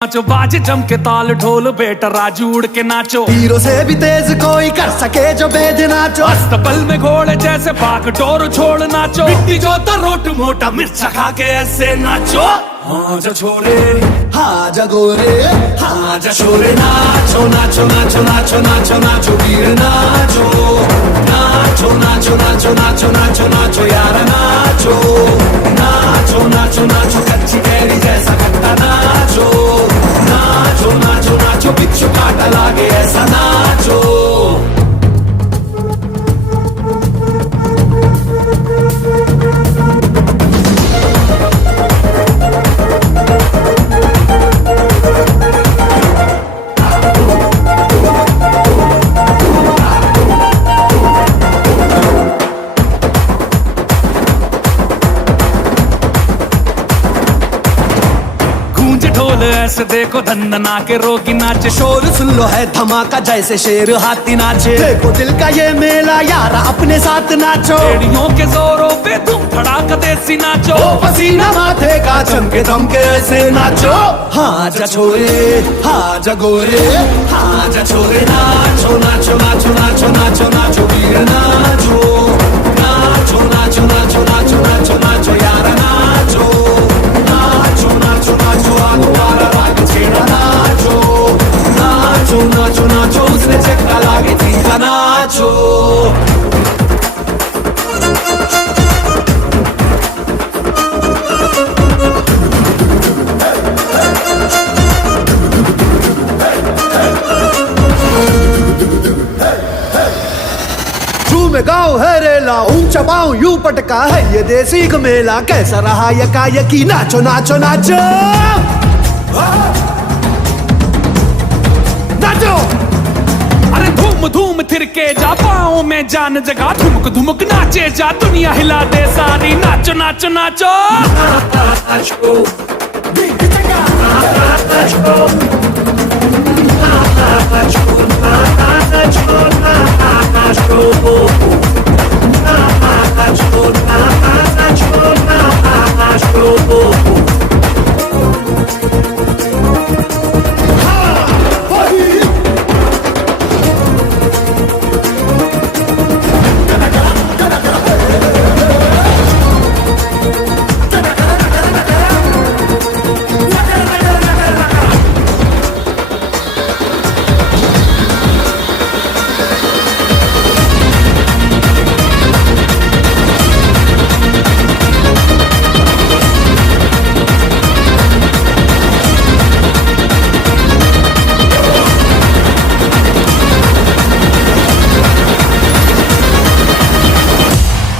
नाचो बाजे जम के ताल ढोल बेटा राजू उड़ के नाचो। हीरो से भी तेज कोई कर सके जो बेद नाचो। अस्तबल में घोड़े जैसे भाग डोर छोड़ नाचो। मिट्टी जो रोट मोटा मिर्च खा के ऐसे नाचो। हाँ जा छोरे हाँ जा गोरे हाँ जा छोरे नाचो नाचो नाचो नाचो नाचो नाचो वीर नाचो नाचो नाचो नाचो नाचो नाचो नाचो यार नाचो नाचो नाचो नाचो कच्ची कैरी जैसा खट्टा नाचो नाचो नाचो नाचो बिच्छू काटा लागे ऐसा नाचो। ढोल ऐसे देखो धंधना के रोगी नाचे। शोर सुन लो है धमाका जैसे शेर हाथी नाचे। देखो दिल का ये मेला यार अपने साथ नाचो। एड़ियों के जोरों पे तुम धड़ाका देसी नाचो। पसीना माथे का चमके दमके ऐसे नाचो। हाँ जा छोरे हाँ जा गोरे हाँ जा छोरे नाचो नाचो नाचो नाचो नाचो नाचो वीर नाचो नाचो नाचो नाचो नाचो नाचो नाचो यार नाचो नाचो नाचो नाचो आगो वाला राग छेड़ा नाचो नाचो नाचो नाचो उसने चक्का लागे थी का नाचो। में गाँव है रेला ऊंचा पाँव यूं पटका है ये देसी मेला। कैसा रहा यकी नाचो नाचो नाचो नाचो। अरे धूम धूम थिरके जा पाँव में जान जगा। धुमक धुमक नाचे जा दुनिया हिला दे सारी। नाचो नाचो नाचो।